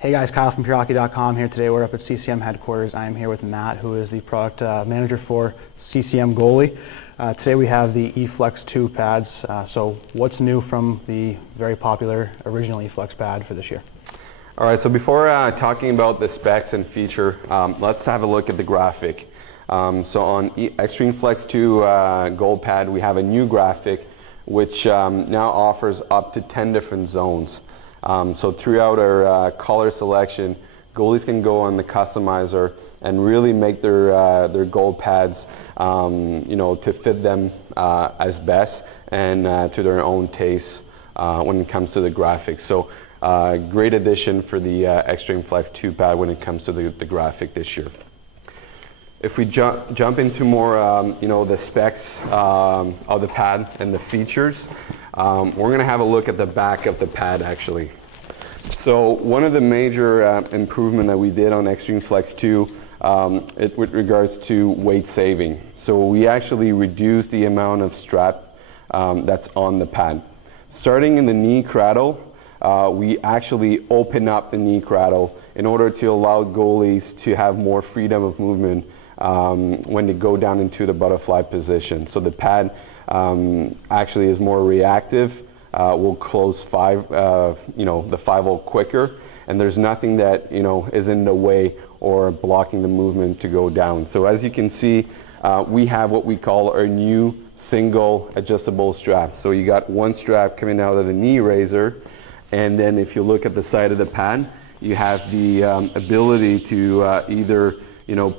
Hey guys, Kyle from PureHockey.com here. Today we're up at CCM headquarters. I am here with Matt, who is the product manager for CCM Goalie. Today we have the EFlex II pads. So what's new from the very popular original EFlex pad for this year? All right, so before talking about the specs and feature, let's have a look at the graphic. So on Extreme Flex 2 Gold Pad, we have a new graphic which now offers up to 10 different zones. So throughout our color selection, goalies can go on the customizer and really make their gold pads, to fit them as best and to their own taste when it comes to the graphics. So great addition for the Extreme Flex 2 pad when it comes to the graphic this year. If we jump into more, the specs of the pad and the features, we're going to have a look at the back of the pad actually. So one of the major improvement that we did on Extreme Flex 2 with regards to weight saving. So we actually reduced the amount of strap that's on the pad. Starting in the knee cradle, we actually open up the knee cradle in order to allow goalies to have more freedom of movement when they go down into the butterfly position. So the pad actually is more reactive, will close the 5-0 quicker, and there's nothing that is in the way or blocking the movement to go down. So as you can see, we have what we call our new single adjustable strap. So you got one strap coming out of the knee raiser, and then if you look at the side of the pad, you have the ability to either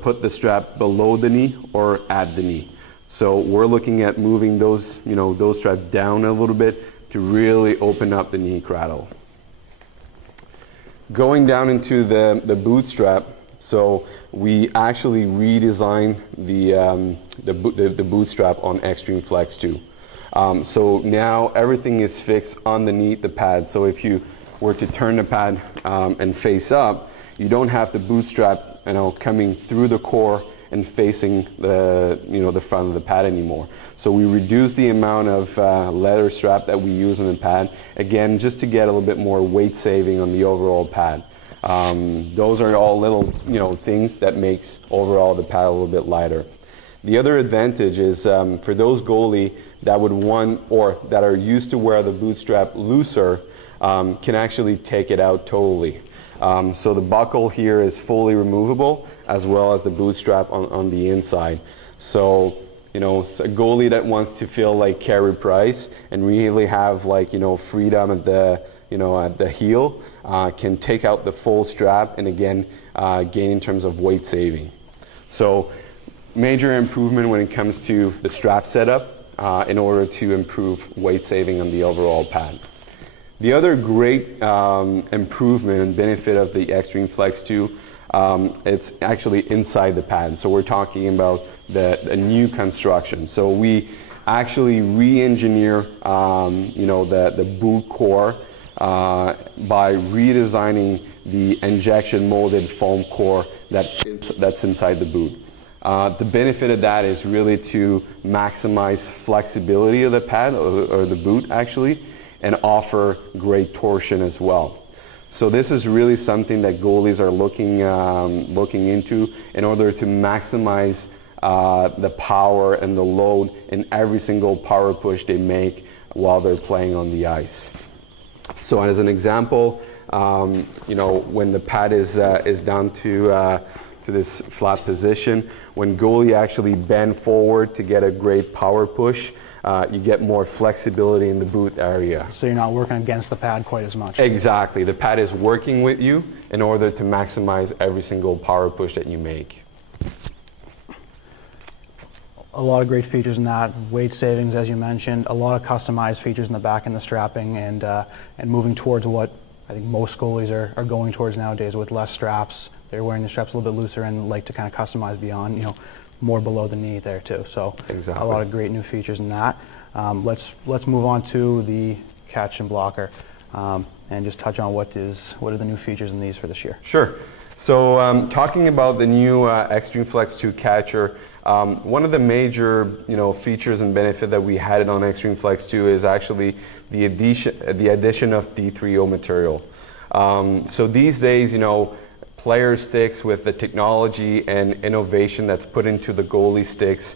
put the strap below the knee or at the knee. So we're looking at moving those straps down a little bit to really open up the knee cradle. Going down into the boot strap, so we actually redesigned the boot strap on Extreme Flex 2. So now everything is fixed underneath the pad. So if you were to turn the pad and face up, you don't have the bootstrap coming through the core and facing the front of the pad anymore. So we reduced the amount of leather strap that we use on the pad, again, just to get a little bit more weight saving on the overall pad. Those are all little things that makes overall the pad a little bit lighter. The other advantage is for those goalie that would want or that are used to wear the bootstrap looser, can actually take it out totally. So the buckle here is fully removable, as well as the bootstrap on the inside. So, a goalie that wants to feel like Carey Price and really have freedom at the heel, can take out the full strap and again gain in terms of weight saving. So major improvement when it comes to the strap setup in order to improve weight saving on the overall pad. The other great improvement and benefit of the Extreme Flex 2, it's actually inside the pad. So we're talking about a new construction. So we actually re-engineer, the boot core by redesigning the injection molded foam core that's inside the boot. The benefit of that is really to maximize flexibility of the pad or the boot actually, and offer great torsion as well. So this is really something that goalies are looking into in order to maximize the power and the load in every single power push they make while they're playing on the ice. So as an example, when the pad is down to this flat position, when goalie actually bend forward to get a great power push, you get more flexibility in the boot area. So you're not working against the pad quite as much. Exactly. The pad is working with you in order to maximize every single power push that you make. A lot of great features in that. Weight savings, as you mentioned. A lot of customized features in the back and the strapping, and moving towards what I think most goalies are going towards nowadays with less straps. They're wearing the straps a little bit looser and like to kind of customize beyond, more below the knee there too. So exactly. A lot of great new features in that. Let's move on to the catch and blocker and just touch on what are the new features in these for this year. Sure. So talking about the new Extreme Flex 2 catcher, one of the major features and benefit that we had on Extreme Flex 2 is actually the addition of D3O material. So these days, player sticks with the technology and innovation that's put into the goalie sticks,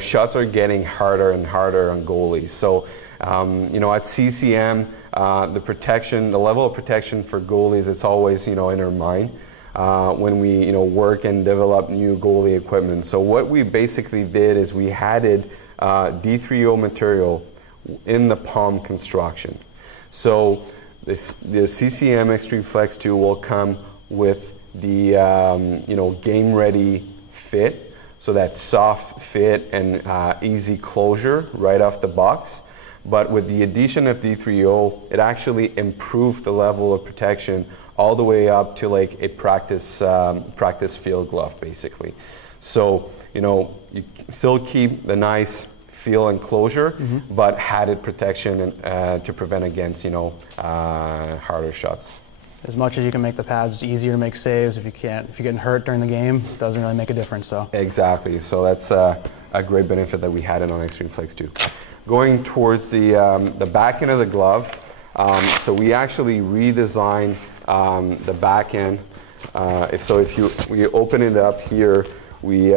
shots are getting harder and harder on goalies. So, at CCM, the level of protection for goalies, it's always, in our mind when we, work and develop new goalie equipment. So what we basically did is we added D3O material in the palm construction. So the CCM EFlex II will come with the game ready fit, so that soft fit and easy closure right off the box. But with the addition of D3O, it actually improved the level of protection all the way up to like a practice field glove, basically. So you still keep the nice feel and closure, but added protection and, to prevent against harder shots. As much as you can make the pads easier to make saves, if you're getting hurt during the game, it doesn't really make a difference. So exactly. So that's a great benefit that we had in on EFlex II. Going towards the back end of the glove, so we actually redesigned the back end. If we open it up here, we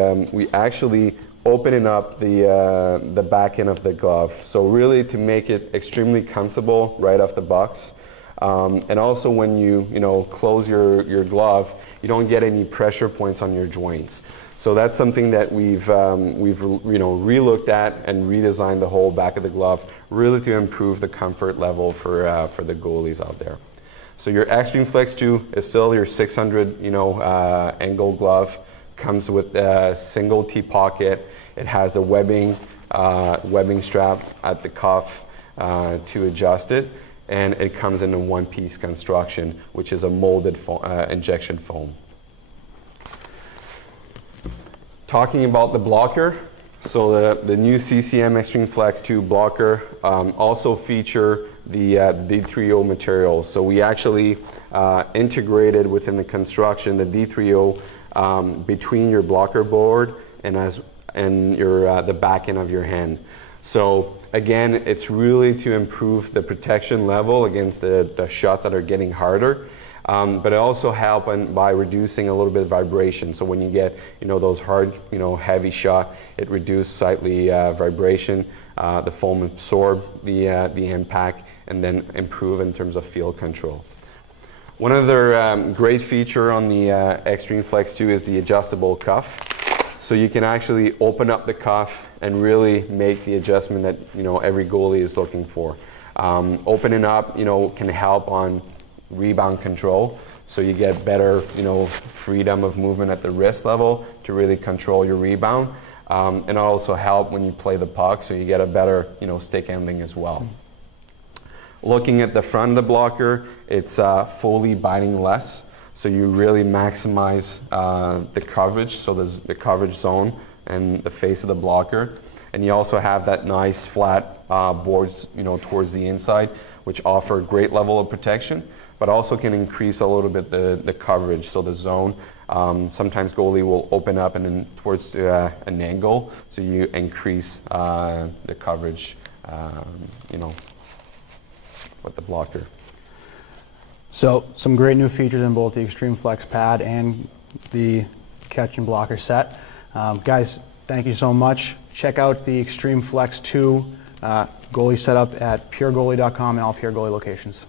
actually opening up the back end of the glove. So really to make it extremely comfortable right off the box. And also when you close your glove, you don't get any pressure points on your joints. So that's something that we've relooked at and redesigned the whole back of the glove, really to improve the comfort level for the goalies out there. So your EFlex II is still your 600 angle glove. Comes with a single T-pocket. It has a webbing strap at the cuff to adjust it, and it comes in a one-piece construction, which is a molded injection foam. Talking about the blocker, so the new CCM EFlex II blocker also feature the D3O material. So we actually integrated within the construction the D3O between your blocker board and the back end of your hand. So again, it's really to improve the protection level against the shots that are getting harder, but it also helps by reducing a little bit of vibration. So when you get those hard heavy shot, it reduces slightly vibration. The foam absorb the impact and then improve in terms of field control. One other great feature on the EFlex II is the adjustable cuff. So you can actually open up the cuff and really make the adjustment that every goalie is looking for. Opening up can help on rebound control, so you get better freedom of movement at the wrist level to really control your rebound, and it'll also help when you play the puck, so you get a better stick handling as well. Looking at the front of the blocker, it's fully biting less, so you really maximize the coverage, so there's the coverage zone and the face of the blocker. And you also have that nice flat boards towards the inside, which offer a great level of protection, but also can increase a little bit the coverage, so the zone. Sometimes goalie will open up and then towards an angle, so you increase the coverage, with the blocker. So some great new features in both the ExtremeFlex pad and the catch and blocker set. Guys, thank you so much. Check out the ExtremeFlex II goalie setup at puregoalie.com and all Pure Goalie locations.